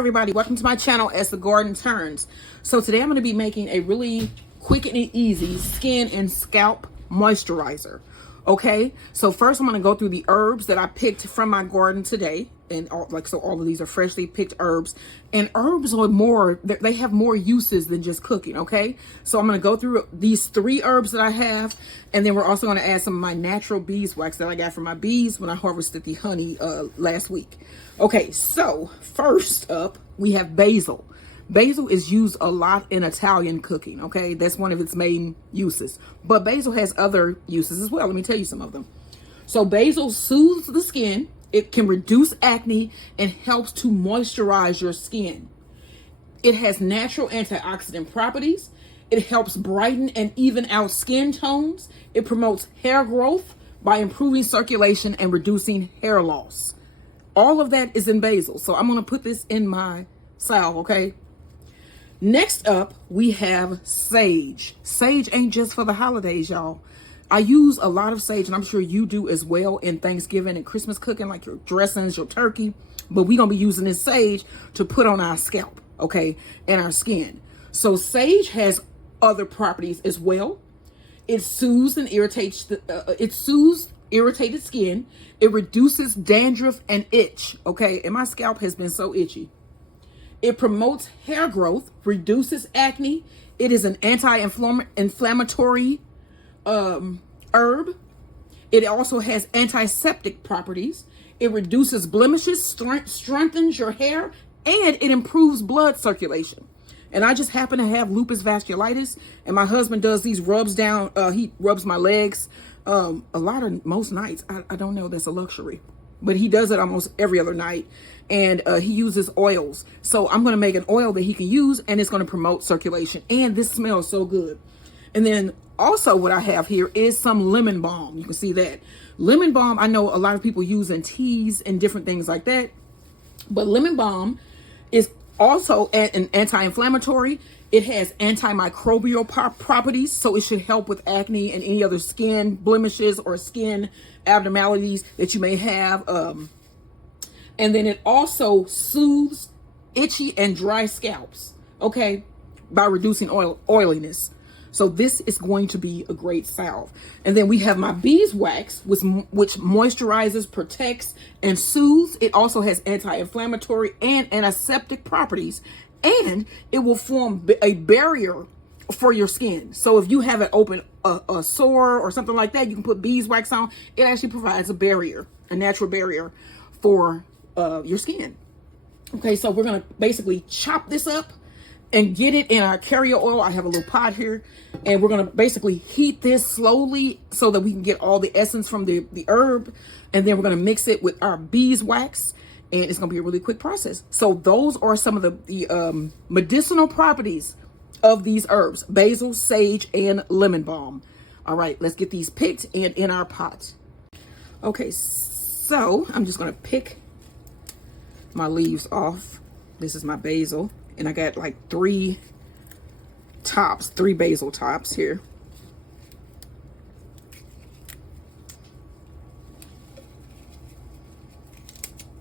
everybody, welcome to my channel as the garden turns. So today I'm going to be making a really quick and easy skin and scalp moisturizer. Okay, so first I'm going to go through the herbs that I picked from my garden today, and all of these are freshly picked herbs, and herbs are they have more uses than just cooking. Okay, so I'm going to go through these 3 herbs that I have, and then we're also going to add some of my natural beeswax that I got from my bees when I harvested the honey last week. Okay, so first up we have basil. Basil is used a lot in Italian cooking, okay? That's one of its main uses. But basil has other uses as well. Let me tell you some of them. So basil soothes the skin. It can reduce acne and helps to moisturize your skin. It has natural antioxidant properties. It helps brighten and even out skin tones. It promotes hair growth by improving circulation and reducing hair loss. All of that is in basil. So I'm going to put this in my salve, okay? Next up, we have sage. Sage ain't just for the holidays, y'all. I use a lot of sage, and I'm sure you do as well in Thanksgiving and Christmas cooking, like your dressings, your turkey. But we're going to be using this sage to put on our scalp, okay, and our skin. So sage has other properties as well. It soothes and irritates irritated skin. It reduces dandruff and itch, okay? And my scalp has been so itchy. It promotes hair growth, reduces acne. It is an anti-inflammatory herb. It also has antiseptic properties. It reduces blemishes, strengthens your hair, and it improves blood circulation. And I just happen to have lupus vasculitis, and my husband does these rubs down. He rubs my legs most nights. I don't know, that's a luxury, but he does it almost every other night. And he uses oils. So I'm going to make an oil that he can use, and it's going to promote circulation. And this smells so good. And then also what I have here is some lemon balm. You can see that. Lemon balm, I know a lot of people use in teas and different things like that. But lemon balm is also an anti-inflammatory. It has antimicrobial properties, so it should help with acne and any other skin blemishes or skin abnormalities that you may have. And then it also soothes itchy and dry scalps, okay, by reducing oiliness. So this is going to be a great salve. And then we have my beeswax, which moisturizes, protects, and soothes. It also has anti-inflammatory and antiseptic properties, and it will form a barrier for your skin. So if you have an open a sore or something like that, you can put beeswax on. It actually provides a barrier, a natural barrier for your skin. Okay, so we're gonna basically chop this up and get it in our carrier oil. I have a little pot here, and we're gonna basically heat this slowly so that we can get all the essence from the herb, and then we're gonna mix it with our beeswax, and it's gonna be a really quick process. So those are some of the medicinal properties of these herbs: basil, sage, and lemon balm. All right, let's get these picked and in our pot. Okay, so I'm just gonna pick my leaves off. This is my basil, and I got like 3 basil tops here.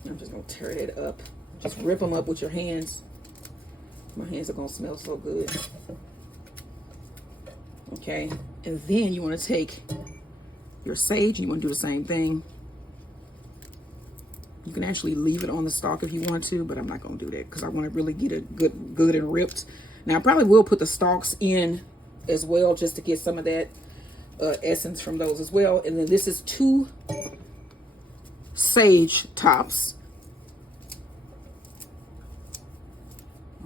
I'm just gonna tear it up. Just rip them up with your hands. My hands are gonna smell so good. Okay, and then you want to take your sage. You want to do the same thing. You can actually leave it on the stalk if you want to, but I'm not going to do that because I want to really get it good and ripped. Now, I probably will put the stalks in as well just to get some of that essence from those as well. And then this is 2 sage tops.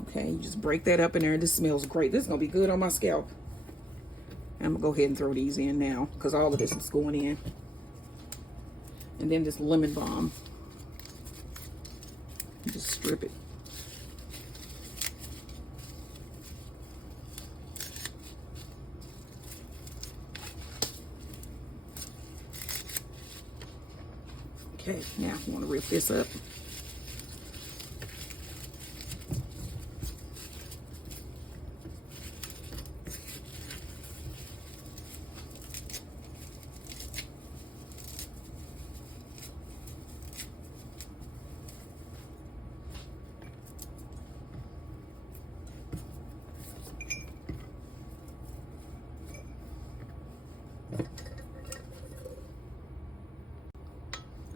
Okay, you just break that up in there. This smells great. This is going to be good on my scalp. I'm going to go ahead and throw these in now because all of this is going in. And then this lemon balm. Just strip it. Okay, now you want to rip this up.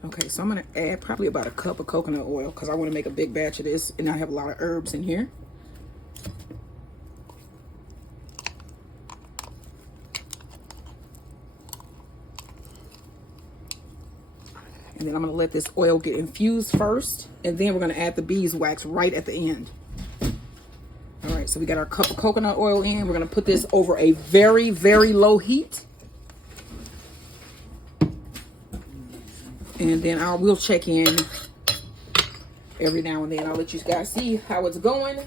Okay, so I'm going to add probably about a cup of coconut oil because I want to make a big batch of this, and I have a lot of herbs in here. And then I'm going to let this oil get infused first, and then we're going to add the beeswax right at the end. All right, so we got our cup of coconut oil in. We're going to put this over a very, very low heat. And then we'll check in every now and then. I'll let you guys see how it's going.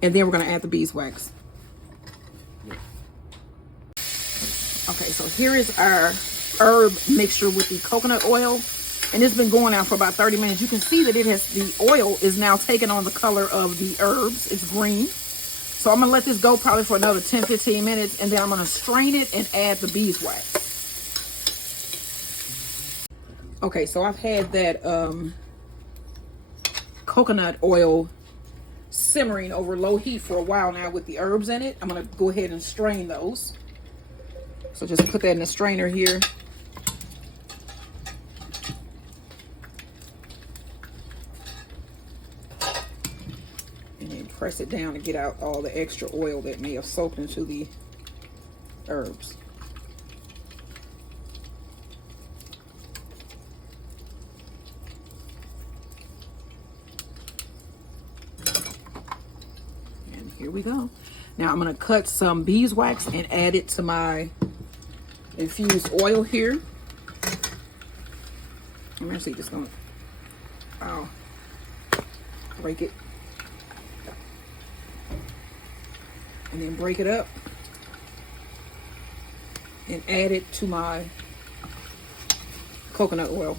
And then we're going to add the beeswax. Okay, so here is our herb mixture with the coconut oil. And it's been going out for about 30 minutes. You can see that the oil is now taking on the color of the herbs. It's green. So I'm going to let this go probably for another 10-15 minutes. And then I'm going to strain it and add the beeswax. Okay, so I've had that coconut oil simmering over low heat for a while now with the herbs in it. I'm going to go ahead and strain those. So just put that in the strainer here. And then press it down to get out all the extra oil that may have soaked into the herbs. Here we go. Now I'm going to cut some beeswax and add it to my infused oil here. I'm actually just going to break it. And then break it up. And add it to my coconut oil.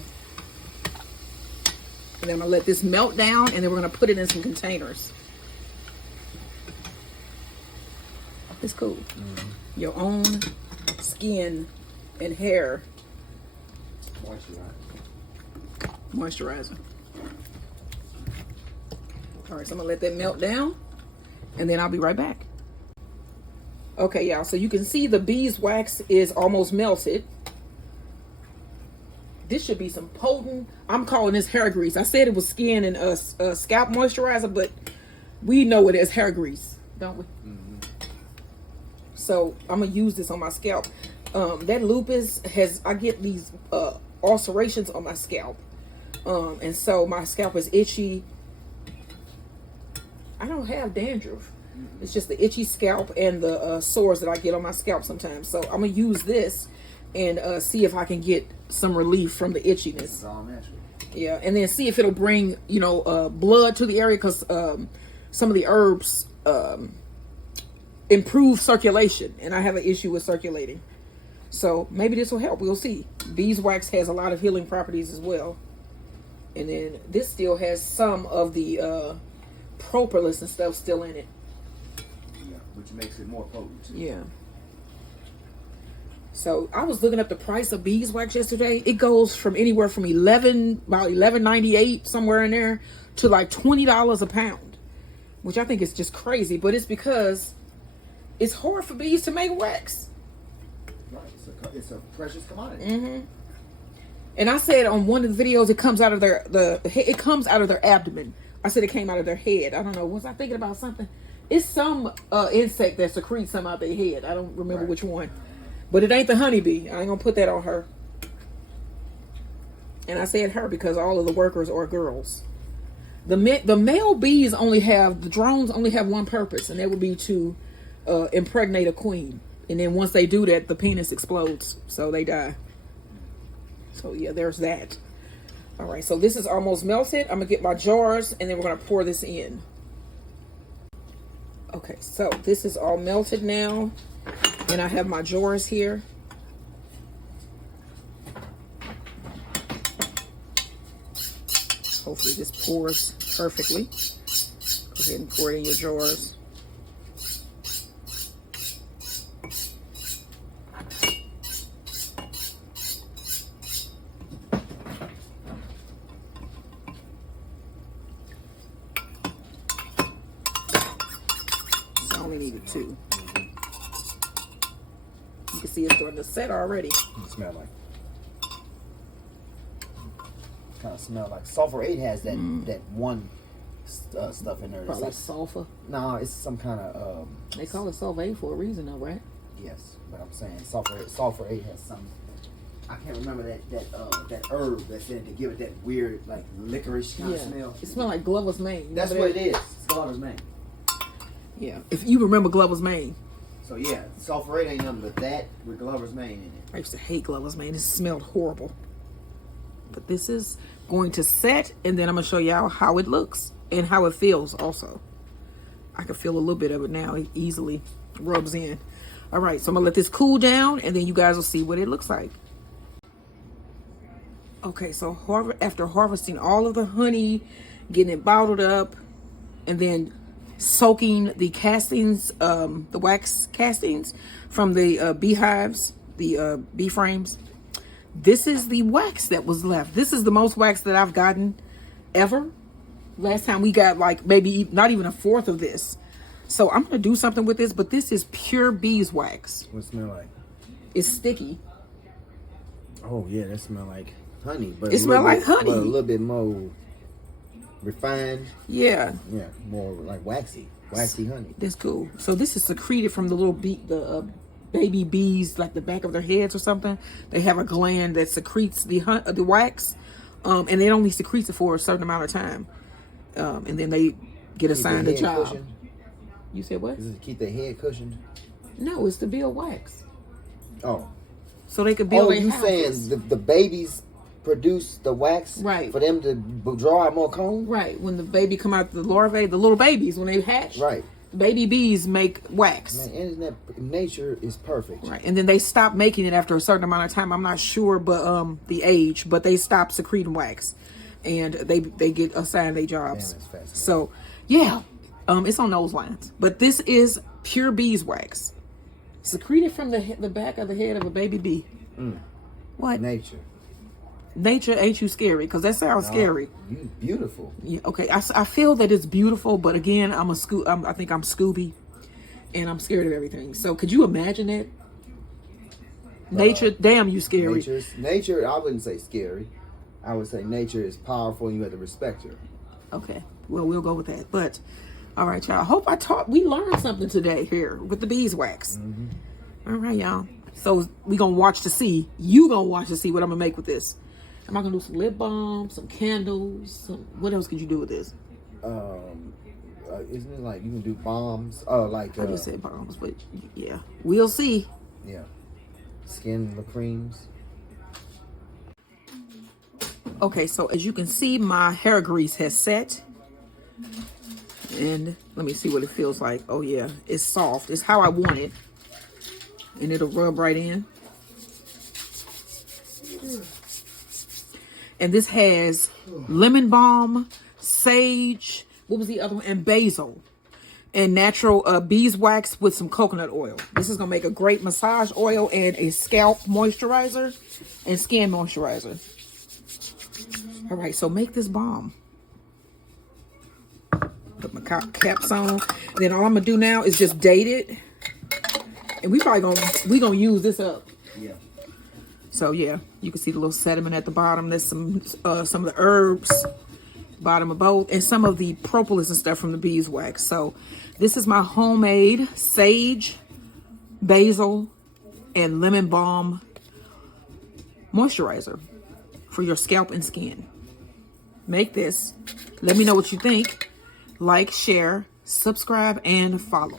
And then I'm going to let this melt down, and then we're going to put it in some containers. It's cool. Mm-hmm. Your own skin and hair moisturizer. All right, so I'm gonna let that melt down, and then I'll be right back. Okay, y'all, so you can see the beeswax is almost melted. This should be some potent, I'm calling this hair grease. I said it was skin and scalp moisturizer, but we know it as hair grease, don't we? Mm-hmm. So I'm gonna use this on my scalp. That lupus I get these ulcerations on my scalp. And so my scalp is itchy. I don't have dandruff. It's just the itchy scalp and the sores that I get on my scalp sometimes. So I'm gonna use this and see if I can get some relief from the itchiness. It's all natural. Yeah, and then see if it'll bring, blood to the area, because some of the herbs improve circulation, and I have an issue with circulating. So maybe this will help. We'll see. Beeswax has a lot of healing properties as well. And then this still has some of the propolis and stuff still in it. Yeah, which makes it more potent. Yeah. So I was looking up the price of beeswax yesterday. It goes from anywhere from about $11.98 somewhere in there to like $20 a pound, which I think is just crazy. But it's because it's hard for bees to make wax. Right, it's a precious commodity. Mm-hmm. And I said on one of the videos, it comes out of it comes out of their abdomen. I said it came out of their head. I don't know. Was I thinking about something? It's some insect that secretes some out their head. I don't remember which one. But it ain't the honeybee. I ain't gonna put that on her. And I said her because all of the workers are girls. The male bees the drones only have one purpose, and that would be to impregnate a queen. And then once they do that, the penis explodes, so they die. So yeah, there's that. All right, so this is almost melted. I'm gonna get my jars, and then we're gonna pour this in. Okay, so this is all melted now, and I have my jars here. Hopefully this pours perfectly. Go ahead and pour it in your jars. I only needed 2. You can see it's starting to set already. It smells like. kind of smell like sulfur 8 has that one stuff in there. Probably Like, sulfur. no, it's some kind of. They call it sulfate for a reason, though, right? Yes, but I'm saying sulfur 8 has some. I can't remember that herb that's in it to give it that weird like licorice kind of smell. It smells like Glover's Mane. That's what it is. It's Glover's Mane. Yeah, if you remember Glover's Mane. So yeah, sulfur 8 ain't nothing but that with Glover's Mane in it. I used to hate Glover's Mane. It smelled horrible. But this is going to set, and then I'm going to show y'all how it looks and how it feels also. I can feel a little bit of it now. It easily rubs in. All right, so I'm going to let this cool down, and then you guys will see what it looks like. Okay, so after harvesting all of the honey, getting it bottled up, and then soaking the castings, the wax castings from the beehives, the bee frames, this is the wax that was left. This is the most wax that I've gotten ever. Last time we got like maybe not even a fourth of this. So I'm going to do something with this, but this is pure beeswax. What it smell like? It's sticky. Oh yeah, that smell like honey, but it smells like honey, but a little bit more refined. Yeah, more like waxy honey. That's cool. So this is secreted from the little baby bees, like the back of their heads or something. They have a gland that secretes the wax, and it only secretes it for a certain amount of time, and then they get assigned a job. Cushioned. You said what? Does it keep their head cushioned? No, it's to build wax. Oh, so they could build. Oh, you saying the babies produce the wax, right, for them to draw out more comb? Right. When the baby come out, the larvae, the little babies, when they hatch, right, baby bees make wax. Man, isn't that nature is perfect? Right. And then they stop making it after a certain amount of time. I'm not sure, but the age, but they stop secreting wax, and they get assigned their jobs. Damn, so yeah, it's on those lines. But this is pure beeswax, secreted from the back of the head of a baby bee. What? Nature ain't you scary? Because that sounds scary. Beautiful. Yeah. Okay. I feel that it's beautiful, but again, I think I'm Scooby, and I'm scared of everything. So could you imagine it? Nature, damn you scary. Nature, I wouldn't say scary. I would say nature is powerful, and you have to respect her. Okay. Well, we'll go with that. But all right, y'all. I hope we learned something today here with the beeswax. All right, y'all. So we gonna watch to see. You gonna watch to see what I'm gonna make with this. Am I gonna do some lip balm, some candles? What else could you do with this? Isn't it like you can do balms? I just said balms, but yeah, we'll see. Yeah, skin creams. Okay, so as you can see, my hair grease has set, and let me see what it feels like. Oh yeah, it's soft. It's how I want it, and it'll rub right in. And this has lemon balm, sage, what was the other one? And basil. And natural beeswax with some coconut oil. This is going to make a great massage oil and a scalp moisturizer and skin moisturizer. All right, so make this balm. Put my caps on. Then all I'm going to do now is just date it. And we gonna use this up. Yeah. So yeah, you can see the little sediment at the bottom. There's some of the herbs, bottom of both, and some of the propolis and stuff from the beeswax. So this is my homemade sage, basil, and lemon balm moisturizer for your scalp and skin. Make this. Let me know what you think. Like, share, subscribe, and follow.